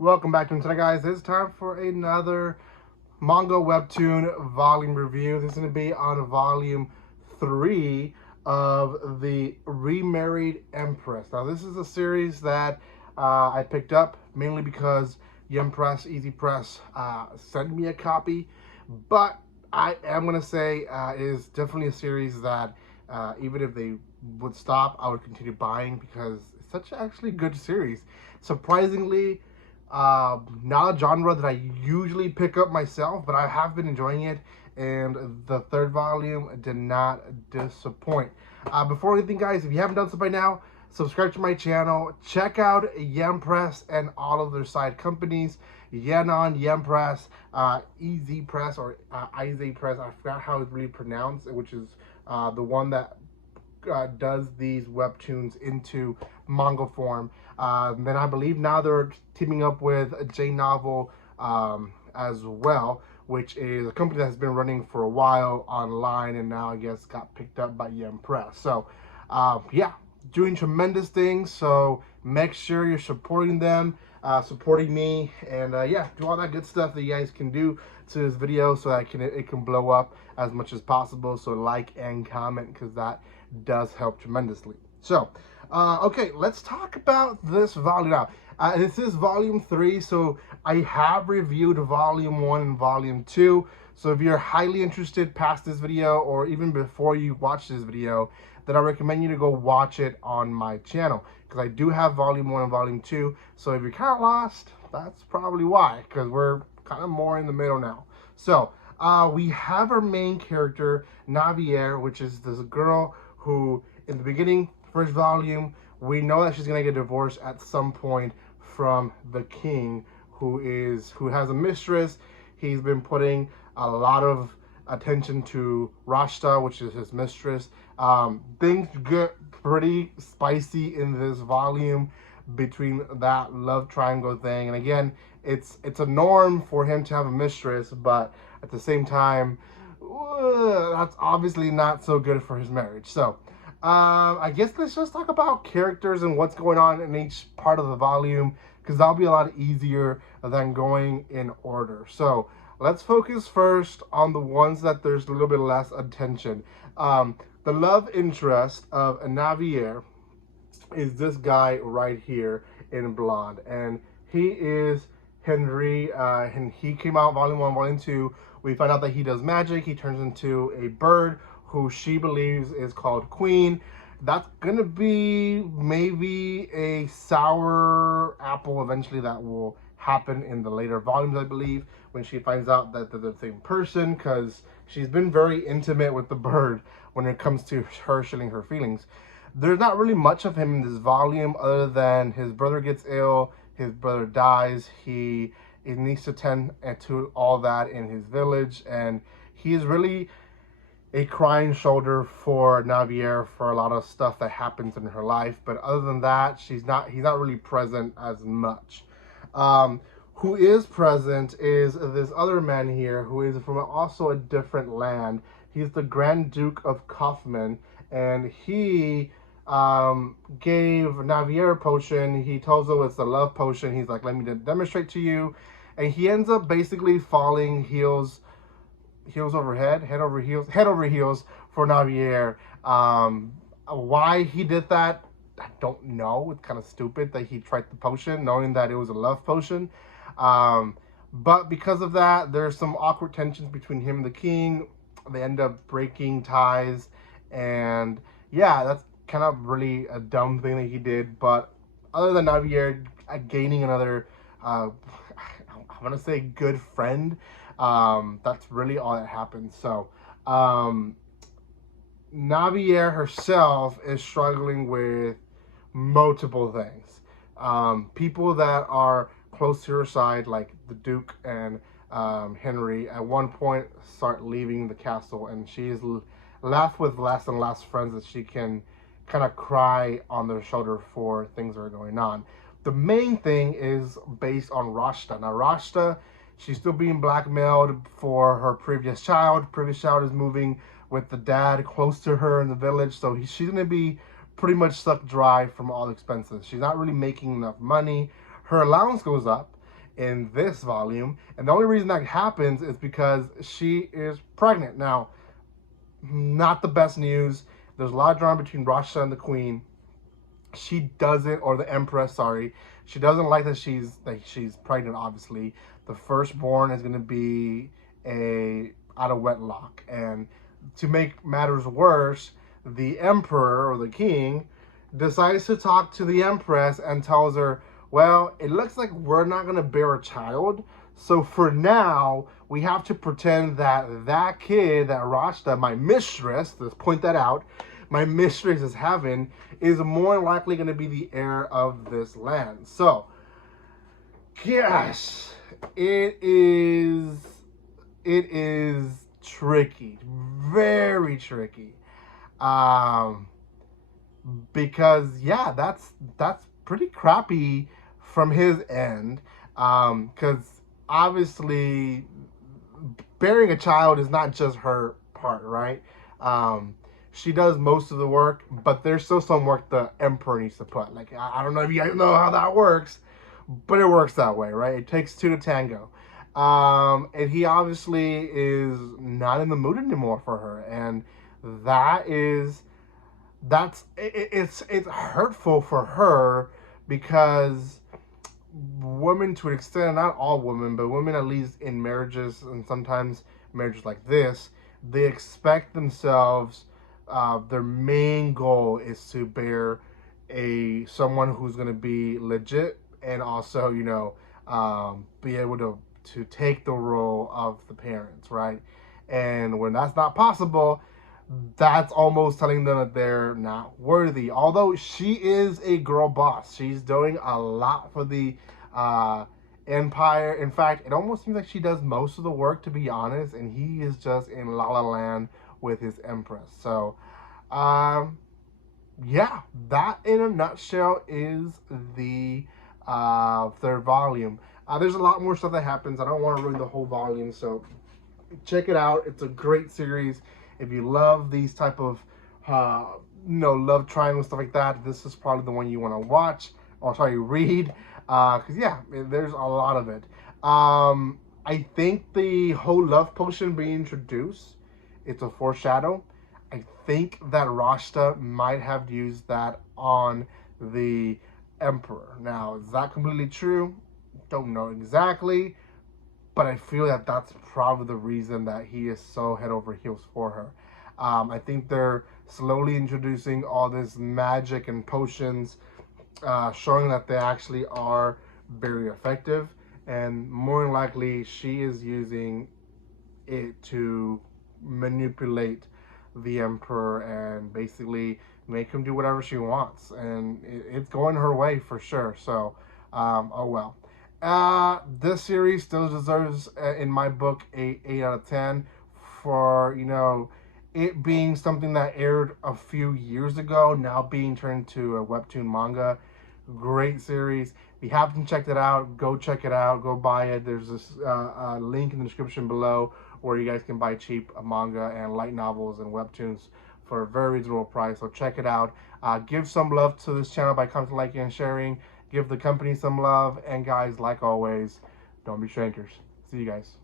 Welcome back to me today, guys. It's time for another manga webtoon volume review. This is going to be on volume 3 of the Remarried Empress. Now, this is a series that I picked up mainly because Yum Press, Easy Press sent me a copy, but I am going to say it is definitely a series that even if they would stop, I would continue buying because it's such actually good series. Surprisingly, not a genre that I usually pick up myself, but I have been enjoying it, and the third volume did not disappoint. Before anything, guys, if you haven't done so by now, subscribe to my channel. Check out Yum Press and all of their side companies. Yenon, Yum Press, Easy Press, or Easy Press. I forgot how it's really pronounced, which is the one that does these webtoons into manga form. Then I believe now they're teaming up with J Novel as well, which is a company that's been running for a while online and now I guess got picked up by Yum Press. So yeah, doing tremendous things. So make sure you're supporting them, supporting me, and yeah, do all that good stuff that you guys can do to this video so that it can blow up as much as possible. So like and comment because that does help tremendously. So okay, let's talk about this volume now. This is volume 3, so I have reviewed volume 1 and volume 2. So if you're highly interested past this video or even before you watch this video, then I recommend you to go watch it on my channel because I do have volume 1 and volume 2. So if you're kind of lost, that's probably why, because we're kind of more in the middle now. So we have our main character, Navier, which is this girl who, in the beginning, first volume, we know that she's gonna get divorced at some point from the king, who has a mistress. He's been putting a lot of attention to Rashta, which is his mistress. Things get pretty spicy in this volume between that love triangle thing, and again, it's a norm for him to have a mistress, but at the same time, that's obviously not so good for his marriage. So I guess let's just talk about characters and what's going on in each part of the volume, because that'll be a lot easier than going in order. So let's focus first on the ones that there's a little bit less attention. The love interest of Navier is this guy right here in blonde, and he is Henry, and he came out volume 1, volume 2. We find out that he does magic. He turns into a bird who she believes is called Queen. That's gonna be maybe a sour apple eventually that will happen in the later volumes, I believe, when she finds out that they're the same person, because she's been very intimate with the bird when it comes to her showing her feelings. There's not really much of him in this volume other than his brother gets ill, his brother dies, he needs to tend to all that in his village, and he is really a crying shoulder for Navier for a lot of stuff that happens in her life. But other than that, he's not really present as much. Who is present is this other man here who is from also a different land. He's the Grand Duke of Kaufman, and he gave Navier a potion. He tells her it's a love potion. He's like, let me demonstrate to you. And he ends up basically falling heels over head over heels for Navier. Why he did that, I don't know. It's kind of stupid that he tried the potion knowing that it was a love potion. But because of that, there's some awkward tensions between him and the king. They end up breaking ties, and yeah, that's kind of really a dumb thing that he did. But other than Navier gaining another I'm gonna say good friend, that's really all that happens. So Navier herself is struggling with multiple things. People that are close to her side, like the Duke and Henry, at one point start leaving the castle, and she's left with less and less friends that she can kind of cry on their shoulder for things that are going on. The main thing is based on Rashta. Now Rashta, she's still being blackmailed for her previous child. Previous child is moving with the dad close to her in the village, so she's going to be pretty much sucked dry from all expenses. She's not really making enough money. Her allowance goes up, in this volume. And the only reason that happens is because she is pregnant. Now, not the best news. There's a lot of drama between Rasha and the Queen. She doesn't, or the Empress, sorry. She doesn't like that she's pregnant, obviously. The firstborn is going to be out of wedlock. And to make matters worse, the Emperor, or the King, decides to talk to the Empress and tells her, well, it looks like we're not going to bear a child. So for now, we have to pretend that kid, that Rashta, my mistress, let's point that out, my mistress is having, is more likely going to be the heir of this land. So, gosh, it is tricky, very tricky, because yeah, that's pretty crappy from his end, because obviously bearing a child is not just her part, right? She does most of the work, but there's still some work the Emperor needs to put. Like, I don't know if you guys know how that works, but it works that way, right? It takes two to tango. And he obviously is not in the mood anymore for her. And it's hurtful for her, because women, to an extent, not all women, but women at least in marriages, and sometimes marriages like this, they expect themselves, their main goal is to bear someone who's going to be legit, and also, be able to take the role of the parents, right? And when that's not possible, that's almost telling them that they're not worthy. Although she is a girl boss, she's doing a lot for the empire. In fact, it almost seems like she does most of the work, to be honest, and he is just in La La Land with his Empress. So, yeah, that in a nutshell is the third volume. There's a lot more stuff that happens. I don't want to ruin the whole volume, so check it out. It's a great series. If you love these type of, love triangle stuff like that, this is probably the one you want to watch, or sorry, read, because yeah, there's a lot of it. I think the whole love potion being introduced, it's a foreshadow. I think that Rashta might have used that on the Emperor. Now, is that completely true? Don't know exactly, but I feel that that's probably the reason that he is so head over heels for her. I think they're slowly introducing all this magic and potions, showing that they actually are very effective, and more than likely she is using it to manipulate the Emperor and basically make him do whatever she wants, and it's going her way for sure. So, oh well. This series still deserves, in my book, a 8 out of 10 for, it being something that aired a few years ago, now being turned to a webtoon manga. Great series. If you haven't checked it out, go check it out. Go buy it. There's this link in the description below where you guys can buy cheap manga and light novels and webtoons for a very reasonable price. So check it out. Give some love to this channel by commenting, liking, and sharing. Give the company some love. And guys, like always, don't be strangers. See you guys.